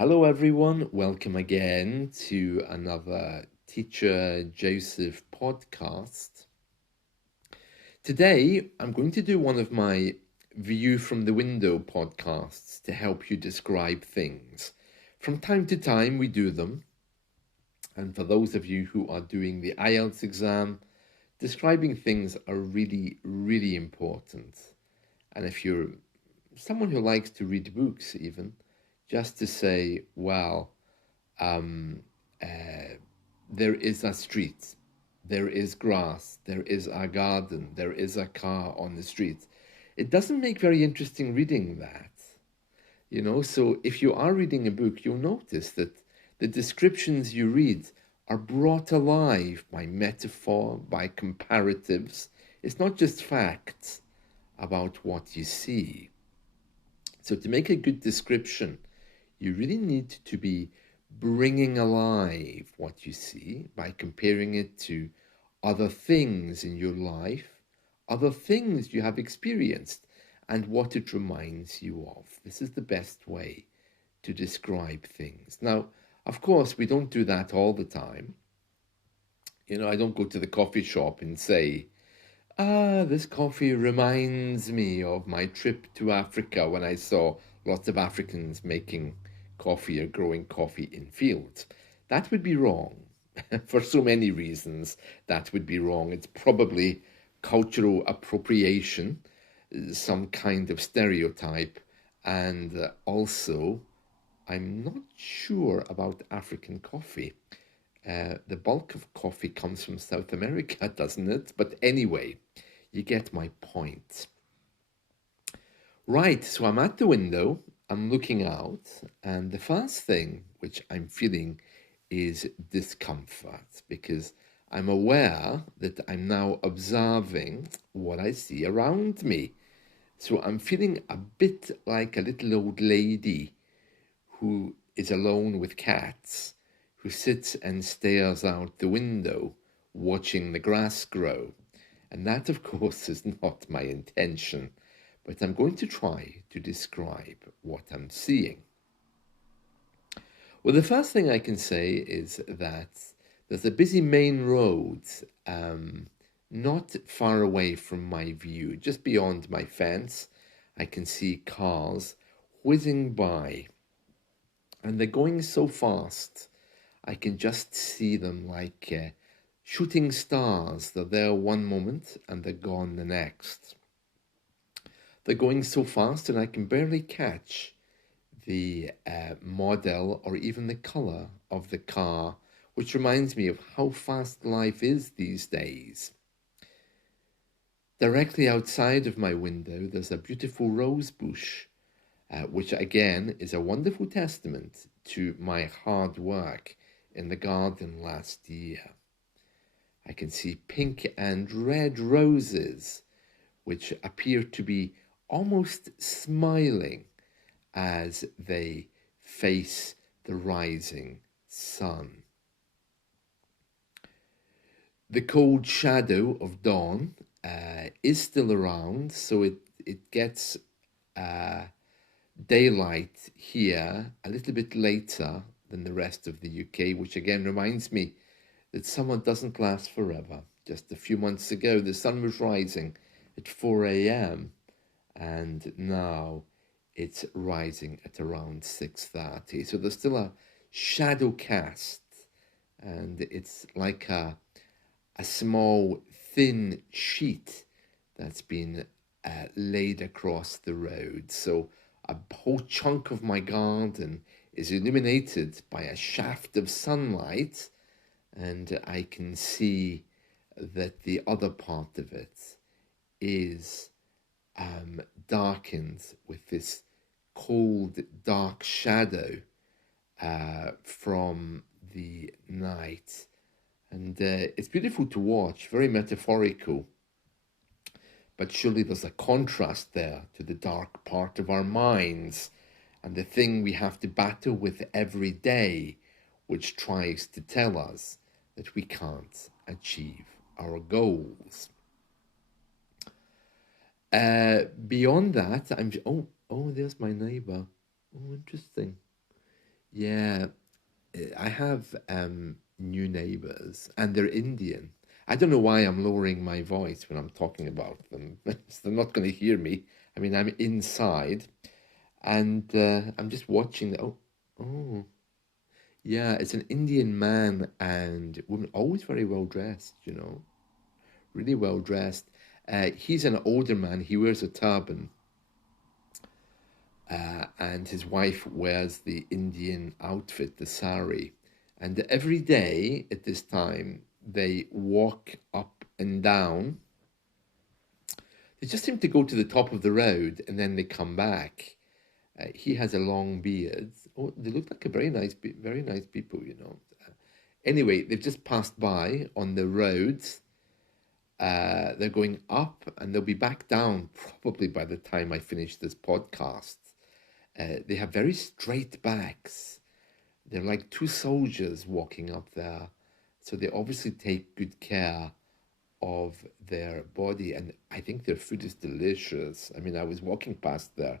Hello, everyone. Welcome again to another Teacher Joseph podcast. Today, I'm going to do one of my View from the Window podcasts to help you describe things. From time to time, we do them. And for those of you who are doing the IELTS exam, describing things are really, really important. And if you're someone who likes to read books, even, just to say, well, there is a street, there is grass, there is a garden, there is a car on the street. It doesn't make very interesting reading that, So if you are reading a book, you'll notice that the descriptions you read are brought alive by metaphor, by comparatives. It's not just facts about what you see. So to make a good description, you really need to be bringing alive what you see by comparing it to other things in your life, other things you have experienced, and what it reminds you of. This is the best way to describe things. Now, of course, we don't do that all the time. I don't go to the coffee shop and say, this coffee reminds me of my trip to Africa when I saw lots of Africans making coffee or growing coffee in fields. That would be wrong. For so many reasons, that would be wrong. It's probably cultural appropriation, some kind of stereotype, and also, I'm not sure about African coffee. The bulk of coffee comes from South America, doesn't it? But anyway, you get my point. Right, so I'm at the window, I'm looking out, and the first thing which I'm feeling is discomfort because I'm aware that I'm now observing what I see around me. So I'm feeling a bit like a little old lady who is alone with cats, who sits and stares out the window, watching the grass grow. And that, of course, is not my intention, but I'm going to try to describe what I'm seeing. Well, the first thing I can say is that there's a busy main road not far away from my view. Just beyond my fence, I can see cars whizzing by. And they're going so fast, I can just see them like shooting stars. They're there one moment and they're gone the next. They're going so fast and I can barely catch the model or even the color of the car, which reminds me of how fast life is these days. Directly outside of my window, there's a beautiful rose bush, which again is a wonderful testament to my hard work in the garden last year. I can see pink and red roses, which appear to be almost smiling as they face the rising sun. The cold shadow of dawn is still around, so it gets daylight here a little bit later than the rest of the UK, which again reminds me that summer doesn't last forever. Just a few months ago, the sun was rising at 4 a.m. and now it's rising at around 6:30. So there's still a shadow cast, and it's like a small thin sheet that's been laid across the road. So a whole chunk of my garden is illuminated by a shaft of sunlight, and I can see that the other part of it is darkened with this cold, dark shadow from the night. And it's beautiful to watch, very metaphorical. But surely there's a contrast there to the dark part of our minds and the thing we have to battle with every day, which tries to tell us that we can't achieve our goals. Beyond that, there's my neighbor. Oh, interesting. Yeah, I have new neighbors and they're Indian. I don't know why I'm lowering my voice when I'm talking about them. So they're not going to hear me. I mean, I'm inside and I'm just watching. Oh, yeah, it's an Indian man and woman, always very well dressed, really well dressed. He's an older man. He wears a turban, and his wife wears the Indian outfit, the sari. And every day at this time, they walk up and down. They just seem to go to the top of the road and then they come back. He has a long beard. Oh, they look like a very nice people. Anyway, they've just passed by on the roads. They're going up and they'll be back down probably by the time I finish this podcast. They have very straight backs. They're like two soldiers walking up there. So they obviously take good care of their body. And I think their food is delicious. I mean, I was walking past their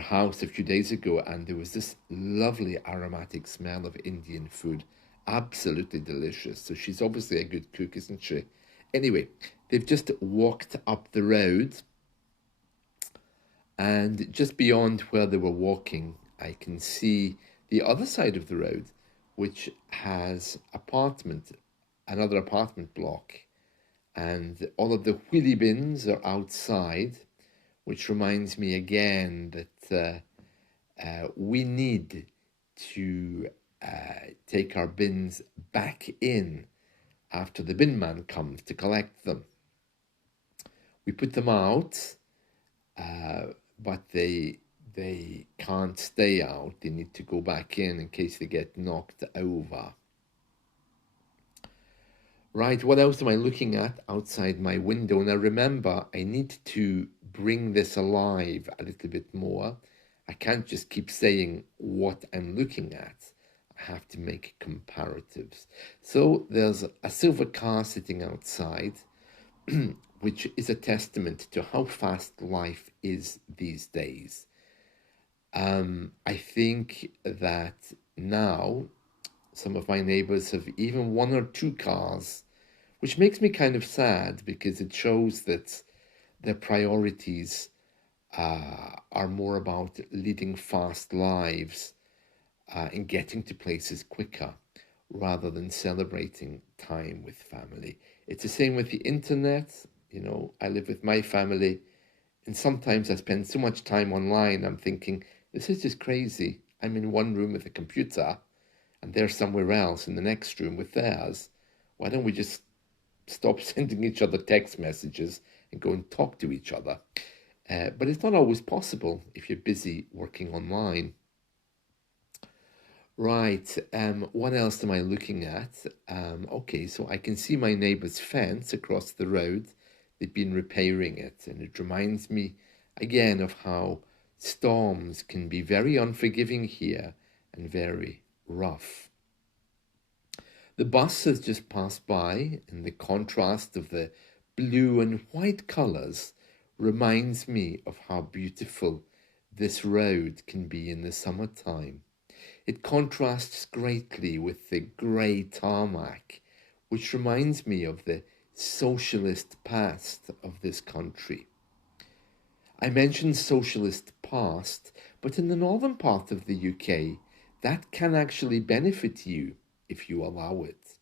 house a few days ago and there was this lovely aromatic smell of Indian food. Absolutely delicious. So she's obviously a good cook, isn't she? Anyway, they've just walked up the road and just beyond where they were walking, I can see the other side of the road, which has another apartment block. And all of the wheelie bins are outside, which reminds me again that we need to take our bins back in after the bin man comes to collect them. We put them out, but they can't stay out. They need to go back in case they get knocked over. Right, what else am I looking at outside my window? Now remember, I need to bring this alive a little bit more. I can't just keep saying what I'm looking at. I have to make comparatives. So there's a silver car sitting outside, which is a testament to how fast life is these days. I think that now some of my neighbors have even one or two cars, which makes me kind of sad because it shows that their priorities are more about leading fast lives and getting to places quicker rather than celebrating time with family. It's the same with the internet. I live with my family, and sometimes I spend so much time online, I'm thinking, this is just crazy. I'm in one room with a computer, and they're somewhere else in the next room with theirs. Why don't we just stop sending each other text messages and go and talk to each other? But it's not always possible if you're busy working online. Right, what else am I looking at? Okay, so I can see my neighbor's fence across the road. They've been repairing it, and it reminds me again of how storms can be very unforgiving here and very rough. The bus has just passed by, and the contrast of the blue and white colours reminds me of how beautiful this road can be in the summertime. It contrasts greatly with the grey tarmac, which reminds me of the socialist past of this country. I mentioned socialist past, but in the northern part of the UK, that can actually benefit you if you allow it.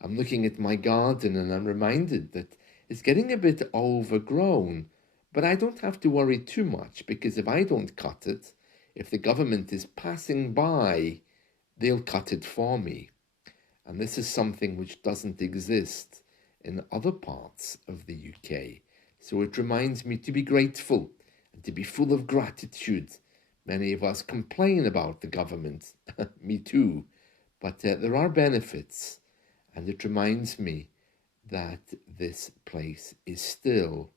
I'm looking at my garden and I'm reminded that it's getting a bit overgrown, but I don't have to worry too much because if I don't cut it, if the government is passing by, they'll cut it for me. And this is something which doesn't exist in other parts of the UK. So it reminds me to be grateful and to be full of gratitude. Many of us complain about the government, me too, but there are benefits, and it reminds me that this place is still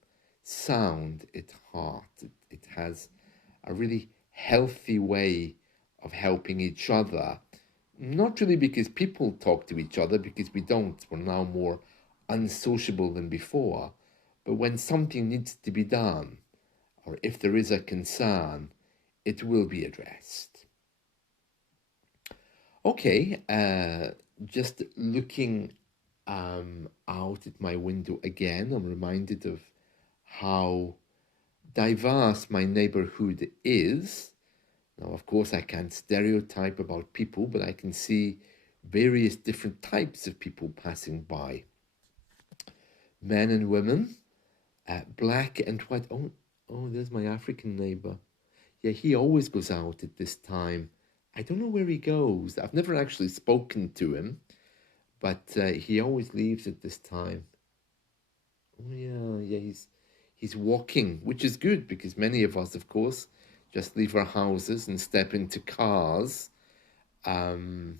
sound at heart. It has a really healthy way of helping each other. Not really because people talk to each other, because we don't. We're now more unsociable than before. But when something needs to be done, or if there is a concern, it will be addressed. Okay, just looking out at my window again, I'm reminded of how diverse my neighborhood is. Now, of course, I can't stereotype about people, but I can see various different types of people passing by, men and women, black and white. Oh, there's my African neighbor. Yeah, he always goes out at this time. I don't know where he goes. I've never actually spoken to him, but he always leaves at this time. Oh yeah, he's walking, which is good because many of us, of course, just leave our houses and step into cars. Um,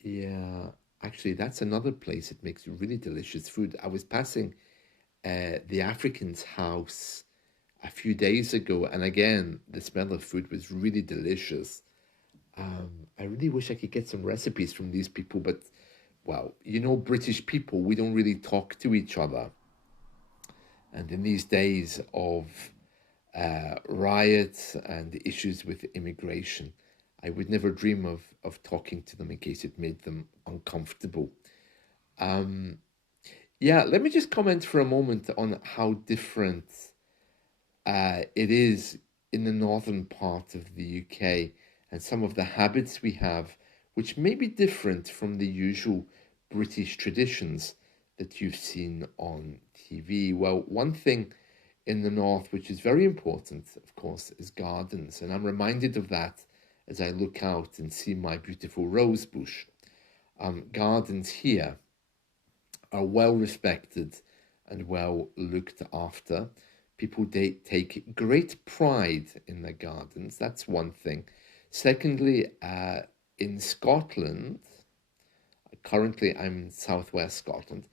yeah, actually, that's another place that makes really delicious food. I was passing the African's house a few days ago, and again, the smell of food was really delicious. I really wish I could get some recipes from these people, but well, British people, we don't really talk to each other. And in these days of riots and issues with immigration, I would never dream of talking to them in case it made them uncomfortable. Um, yeah, let me just comment for a moment on how different it is in the northern part of the UK and some of the habits we have, which may be different from the usual British traditions that you've seen on TV. Well, one thing in the north, which is very important, of course, is gardens. And I'm reminded of that as I look out and see my beautiful rose bush. Gardens here are well respected and well looked after. People take great pride in their gardens. That's one thing. Secondly, in Scotland, currently I'm in southwest Scotland,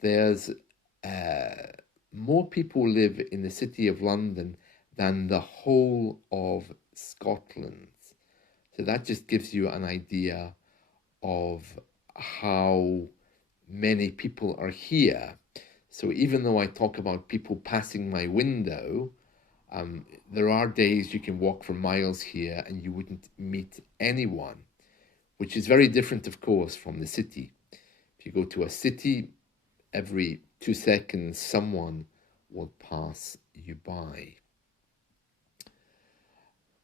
there's uh, more people live in the city of London than the whole of Scotland. So that just gives you an idea of how many people are here. So even though I talk about people passing my window, there are days you can walk for miles here and you wouldn't meet anyone, which is very different, of course, from the city. If you go to a city, every 2 seconds, someone will pass you by.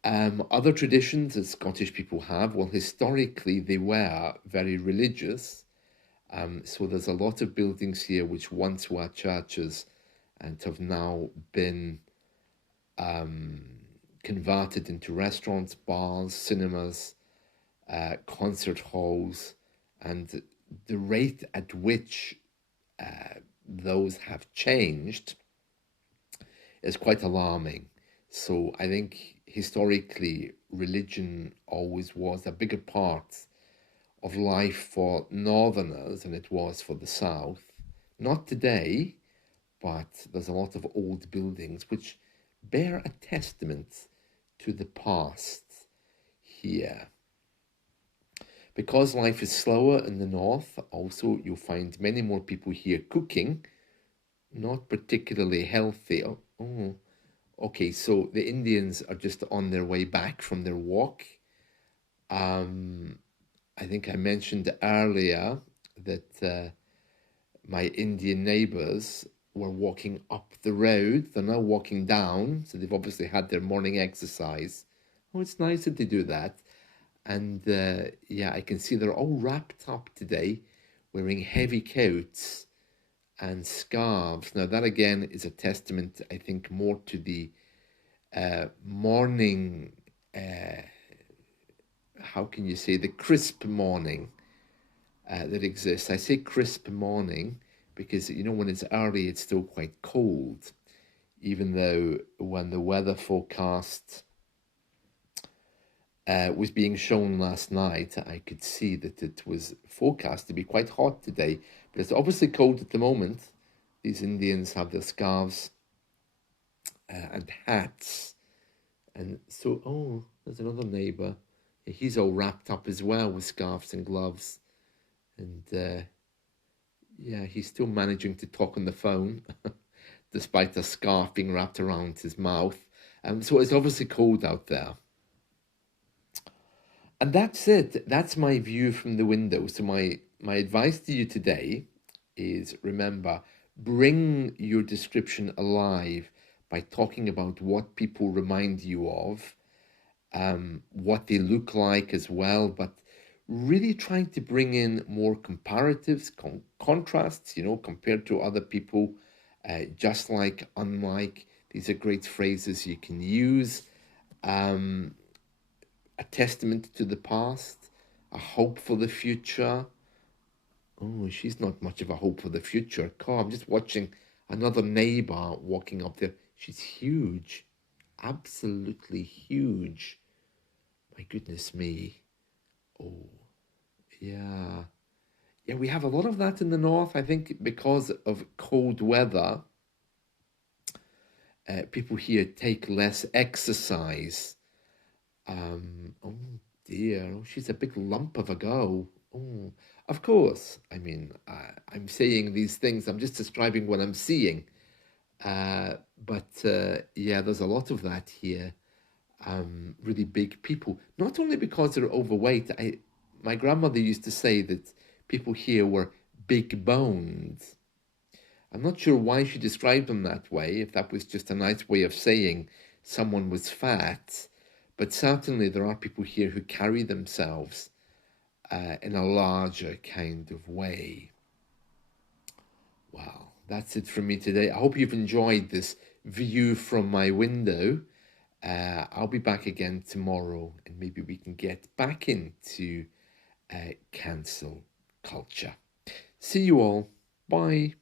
Other traditions that Scottish people have, well, historically they were very religious. So there's a lot of buildings here which once were churches and have now been um, converted into restaurants, bars, cinemas, concert halls, and the rate at which those have changed is quite alarming. So I think historically, religion always was a bigger part of life for Northerners than it was for the South. Not today, but there's a lot of old buildings which bear a testament to the past here. Because life is slower in the north, also you'll find many more people here cooking, not particularly healthy. Oh, okay, so the Indians are just on their way back from their walk. Um, I think I mentioned earlier that my Indian neighbors were walking up the road. They're now walking down, so they've obviously had their morning exercise. Oh, it's nice that they do that. And yeah, I can see they're all wrapped up today, wearing heavy coats and scarves. Now, that again is a testament, I think, more to the morning, uh, how can you say, the crisp morning that exists. I say crisp morning because, when it's early, it's still quite cold, even though when the weather forecast was being shown last night, I could see that it was forecast to be quite hot today, but it's obviously cold at the moment. These Indians have their scarves and hats. And so, oh, there's another neighbor. He's all wrapped up as well with scarves and gloves. And yeah, he's still managing to talk on the phone despite a scarf being wrapped around his mouth. So it's obviously cold out there. And that's it. That's my view from the window. So my advice to you today is remember, bring your description alive by talking about what people remind you of, what they look like as well, but really trying to bring in more comparatives, contrasts, compared to other people, just like, unlike. These are great phrases you can use. Um, a testament to the past, a hope for the future. Oh, she's not much of a hope for the future. God, I'm just watching another neighbor walking up there. She's huge, absolutely huge. My goodness me. Oh, yeah. Yeah, we have a lot of that in the north. I think because of cold weather, people here take less exercise. Oh dear, oh, she's a big lump of a girl. Oh, of course. I mean, I'm saying these things, I'm just describing what I'm seeing. But yeah, there's a lot of that here. Really big people, not only because they're overweight. My grandmother used to say that people here were big boned. I'm not sure why she described them that way, if that was just a nice way of saying someone was fat, but certainly there are people here who carry themselves in a larger kind of way. Well, that's it from me today. I hope you've enjoyed this view from my window. I'll be back again tomorrow, and maybe we can get back into cancel culture. See you all. Bye.